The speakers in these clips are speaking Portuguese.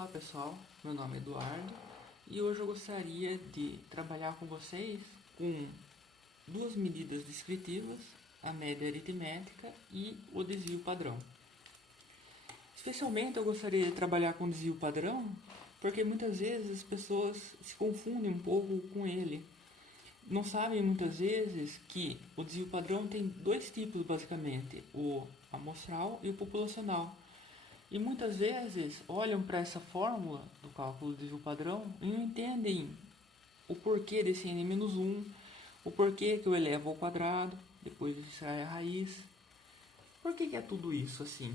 Olá pessoal, meu nome é Eduardo e hoje eu gostaria de trabalhar com vocês com duas medidas descritivas, a média aritmética e o desvio padrão. Especialmente eu gostaria de trabalhar com o desvio padrão porque muitas vezes as pessoas se confundem um pouco com ele. Não sabem muitas vezes que o desvio padrão tem dois tipos basicamente, o amostral e o populacional. E muitas vezes olham para essa fórmula do cálculo do desvio padrão e não entendem o porquê desse n-1, o porquê que eu elevo ao quadrado, depois extrai a raiz. Por que é tudo isso assim?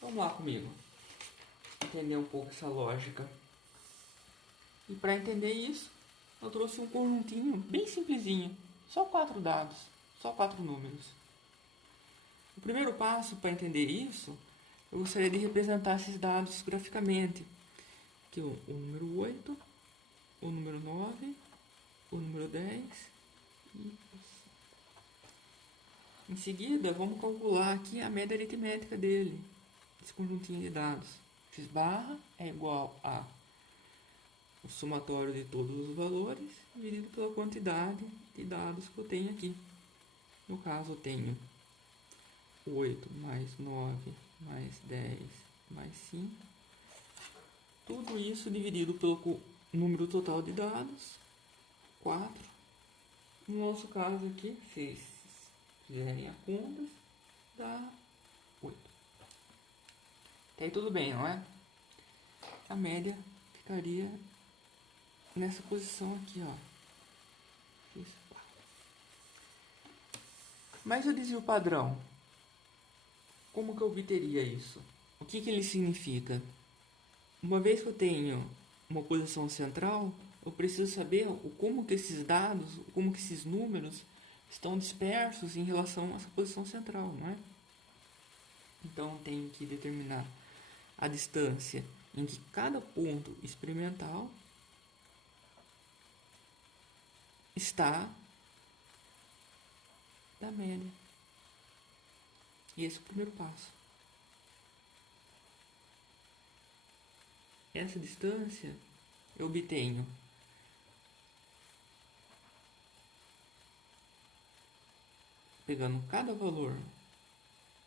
Vamos lá comigo, entender um pouco essa lógica. E para entender isso, eu trouxe um conjuntinho bem simplesinho, só 4 dados, só 4 números. O primeiro passo para entender isso, eu gostaria de representar esses dados graficamente, que é o número 8, o número 9, o número 10 e em seguida vamos calcular aqui a média aritmética dele, esse conjuntinho de dados. X barra é igual a o somatório de todos os valores dividido pela quantidade de dados que eu tenho aqui. No caso eu tenho 8 mais 9 mais 10 mais 5. Tudo isso dividido pelo número total de dados, 4. No nosso caso aqui, se vocês fizerem a conta, dá 8. Até aí tudo bem, não é? A média ficaria nessa posição aqui, ó. Mas o desvio padrão, como que eu obteria isso? O que ele significa? Uma vez que eu tenho uma posição central, eu preciso saber como que esses dados, como que esses números estão dispersos em relação a essa posição central, não é? Então, eu tenho que determinar a distância em que cada ponto experimental está da média. E esse é o primeiro passo. Essa distância eu obtenho pegando cada valor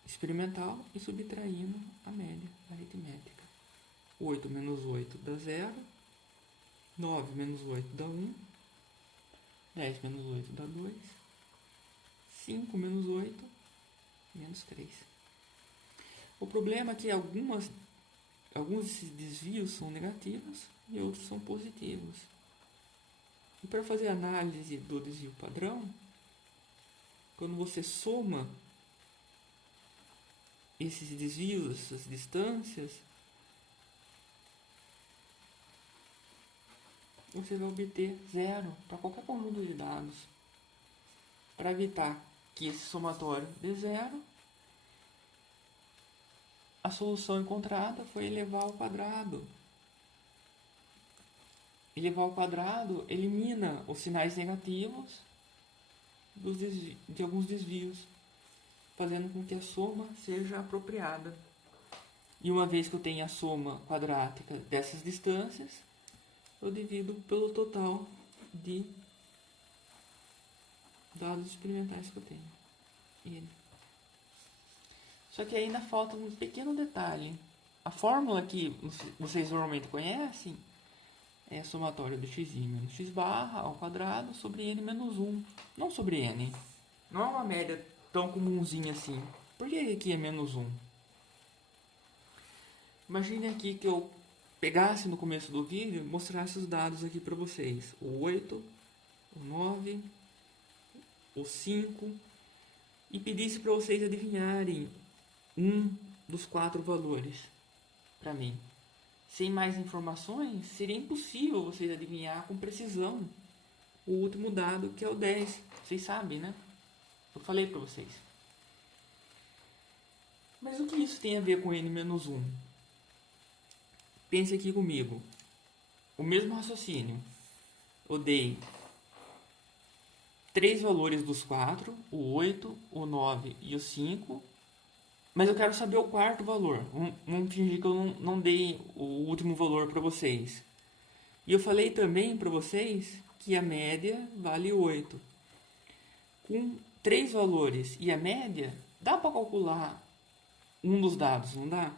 experimental e subtraindo a média aritmética. 8 menos 8 dá 0, 9 menos 8 dá 1, 10 menos 8 dá 2, 5 menos 8, menos 3. O problema é que alguns desses desvios são negativos e outros são positivos. E para fazer a análise do desvio padrão, quando você soma esses desvios, essas distâncias, você vai obter 0 para qualquer conjunto de dados. Para evitar que esse somatório dê 0, a solução encontrada foi elevar ao quadrado. Elevar ao quadrado elimina os sinais negativos de alguns desvios, fazendo com que a soma seja apropriada. E uma vez que eu tenho a soma quadrática dessas distâncias, eu divido pelo total de dados experimentais que eu tenho. Só que ainda falta um pequeno detalhe. A fórmula que vocês normalmente conhecem é a somatória do x menos x barra ao quadrado sobre n menos 1. Não sobre n. Não é uma média tão comumzinha assim. Por que aqui é menos 1? Imagine aqui que eu pegasse no começo do vídeo e mostrasse os dados aqui para vocês. O 8, o 9, o 5 e pedisse para vocês adivinharem um dos 4 valores para mim. Sem mais informações, seria impossível vocês adivinhar com precisão o último dado, que é o 10. Vocês sabem, né? Eu falei para vocês. Mas o que isso tem a ver com n-1? Pense aqui comigo. O mesmo raciocínio. Eu dei 3 valores dos 4, o 8, o 9 e o 5, Mas eu quero saber o quarto valor. Vamos fingir que eu não dei o último valor para vocês. E eu falei também para vocês que a média vale 8. Com 3 valores e a média, dá para calcular um dos dados, não dá?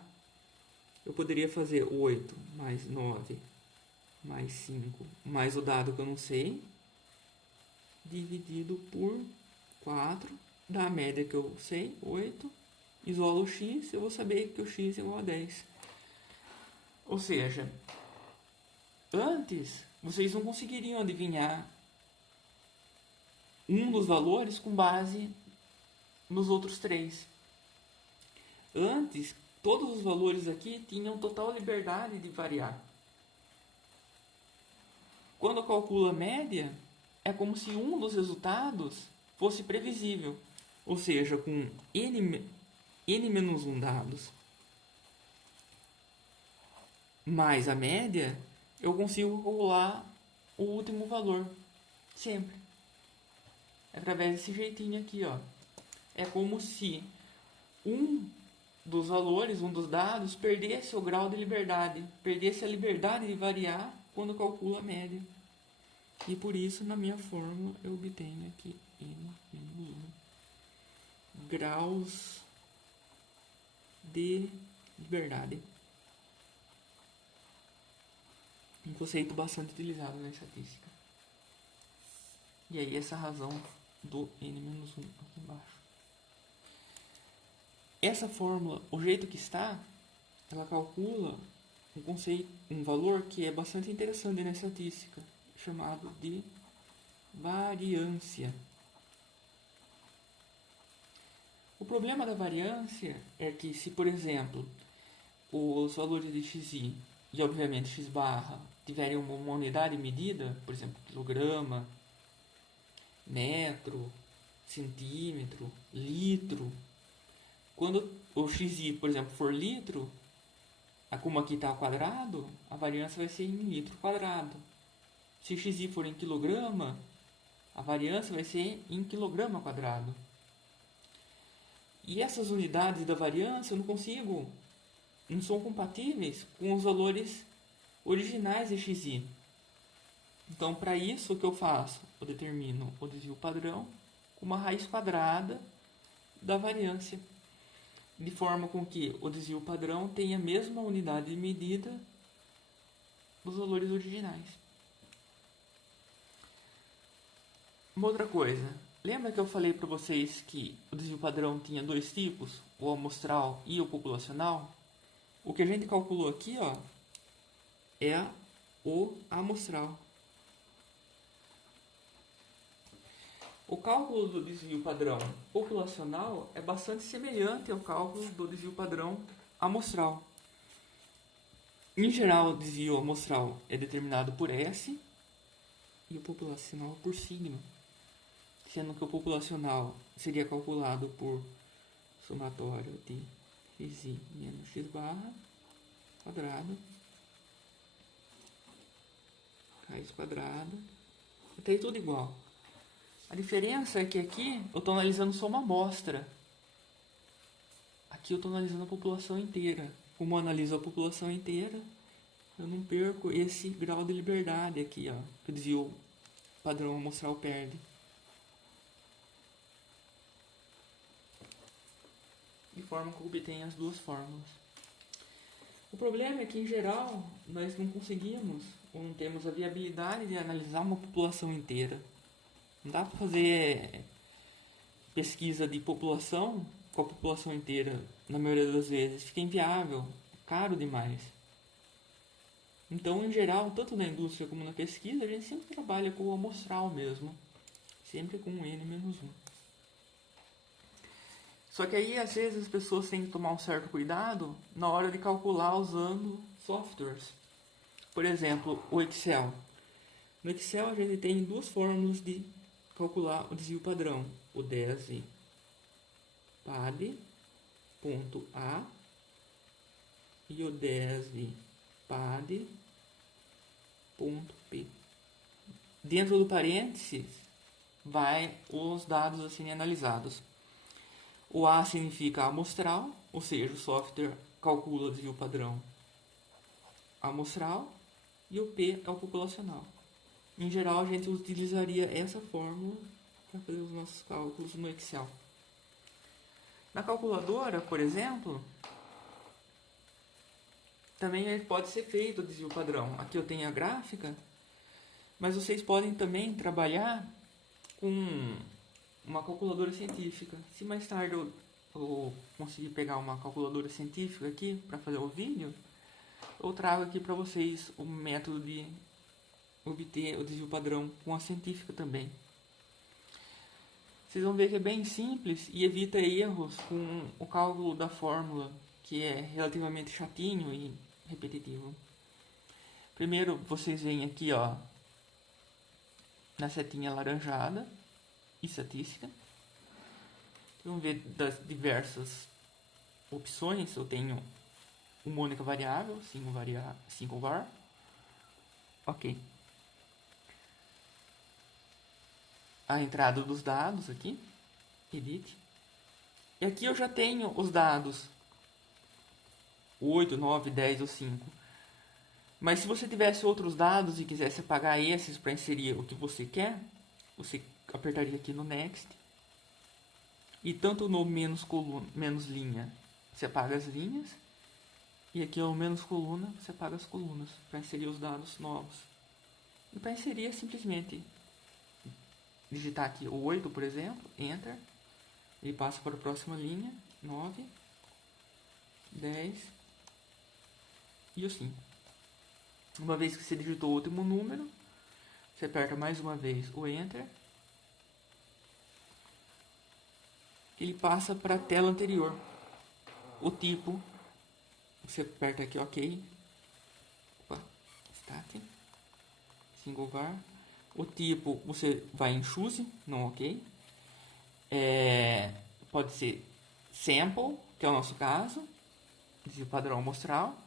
Eu poderia fazer 8 mais 9 mais 5 mais o dado que eu não sei, dividido por 4, dá a média que eu sei, 8, isolo o x, eu vou saber que o x é igual a 10. Ou seja, antes vocês não conseguiriam adivinhar um dos valores com base nos outros 3. Antes, todos os valores aqui tinham total liberdade de variar. Quando eu calculo a média, é como se um dos resultados fosse previsível. Ou seja, com n menos 1 dados mais a média, eu consigo calcular o último valor. Sempre. Através desse jeitinho aqui, ó. É como se um dos valores, um dos dados, perdesse o grau de liberdade. Perdesse a liberdade de variar quando eu calculo a média. E por isso, na minha fórmula, eu obtenho aqui n menos 1 graus de liberdade. Um conceito bastante utilizado na estatística. E aí essa razão do n menos 1 aqui embaixo. Essa fórmula, o jeito que está, ela calcula um conceito, um valor que é bastante interessante na estatística, chamado de variância. O problema da variância é que se, por exemplo, os valores de xi e obviamente x barra tiverem uma unidade medida, por exemplo, quilograma, metro, centímetro, litro, quando o xi, por exemplo, for litro, como aqui está ao quadrado, a variância vai ser em litro quadrado. Se xi for em quilograma, a variância vai ser em quilograma quadrado. E essas unidades da variância eu não são compatíveis com os valores originais de xi. Então, para isso, o que eu faço? Eu determino o desvio padrão com uma raiz quadrada da variância, de forma com que o desvio padrão tenha a mesma unidade de medida dos valores originais. Uma outra coisa, lembra que eu falei para vocês que o desvio padrão tinha dois tipos, o amostral e o populacional? O que a gente calculou aqui, ó, é o amostral. O cálculo do desvio padrão populacional é bastante semelhante ao cálculo do desvio padrão amostral. Em geral, o desvio amostral é determinado por S e o populacional por sigma, sendo que o populacional seria calculado por somatório de xi menos x barra quadrado, raiz quadrada, até aí tudo igual. A diferença é que aqui eu estou analisando só uma amostra. Aqui eu estou analisando a população inteira. Como eu analiso a população inteira, eu não perco esse grau de liberdade aqui, ó, que o desvio padrão amostral perde. De forma que eu obtenho as duas fórmulas. O problema é que, em geral, nós não conseguimos, ou não temos a viabilidade de analisar uma população inteira. Não dá para fazer pesquisa de população com a população inteira, na maioria das vezes. Fica inviável, é caro demais. Então, em geral, tanto na indústria como na pesquisa, a gente sempre trabalha com o amostral mesmo. Sempre com n-1. Só que aí, às vezes, as pessoas têm que tomar um certo cuidado na hora de calcular usando softwares. Por exemplo, o Excel. No Excel, a gente tem duas fórmulas de calcular o desvio padrão. O DESV PAD.A e o DESV PAD.P. Dentro do parênteses, vai os dados a serem analisados. O A significa amostral, Ou seja, o software calcula o desvio padrão amostral e o P é o populacional. Em geral, a gente utilizaria essa fórmula para fazer os nossos cálculos no Excel. Na calculadora, por exemplo, também pode ser feito o desvio padrão. Aqui eu tenho a gráfica, mas vocês podem também trabalhar com uma calculadora científica. Se mais tarde eu conseguir pegar uma calculadora científica aqui para fazer o vídeo, eu trago aqui para vocês o método de obter o desvio padrão com a científica também. Vocês vão ver que é bem simples e evita erros com o cálculo da fórmula, que é relativamente chatinho e repetitivo. Primeiro vocês vêm aqui, ó, na setinha alaranjada, estatística. Vamos ver das diversas opções. Eu tenho uma única variável, single var. Ok. A entrada dos dados aqui, edit. E aqui eu já tenho os dados 8, 9, 10 ou 5. Mas se você tivesse outros dados e quisesse apagar esses para inserir o que você quer, você apertaria aqui no Next. E tanto no menos coluna, menos linha, você apaga as linhas. E aqui no menos coluna, você apaga as colunas para inserir os dados novos. E para inserir é simplesmente digitar aqui o 8, por exemplo, Enter. Ele passa para a próxima linha, 9, 10 e o 5. Uma vez que você digitou o último número, você aperta mais uma vez o Enter. Ele passa para a tela anterior. O tipo, você aperta aqui OK. Opa, Stat, Single var. O tipo, você vai em Choose, não OK. Pode ser Sample, que é o nosso caso, desvio padrão amostral,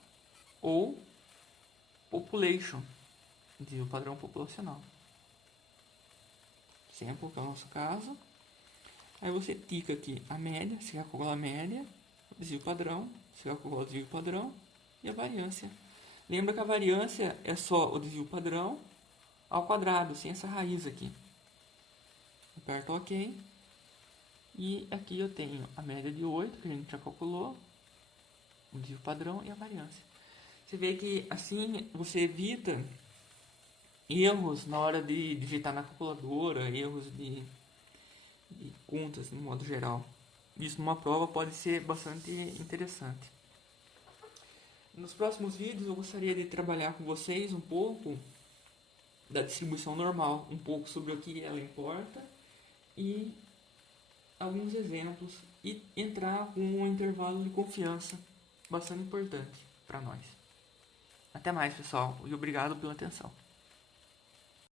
ou Population, desvio padrão populacional. Sample, que é o nosso caso. Aí você tica aqui a média, você calcula a média, o desvio padrão, você calcula o desvio padrão e a variância. Lembra que a variância é só o desvio padrão ao quadrado, sem essa raiz aqui. Aperto OK. E aqui eu tenho a média de 8, que a gente já calculou, o desvio padrão e a variância. Você vê que assim você evita erros na hora de digitar na calculadora, erros de contas no modo geral. Isso numa prova pode ser bastante interessante. Nos próximos vídeos eu gostaria de trabalhar com vocês um pouco da distribuição normal, um pouco sobre o que ela importa e alguns exemplos e entrar com um intervalo de confiança bastante importante para nós. Até mais, pessoal, e obrigado pela atenção.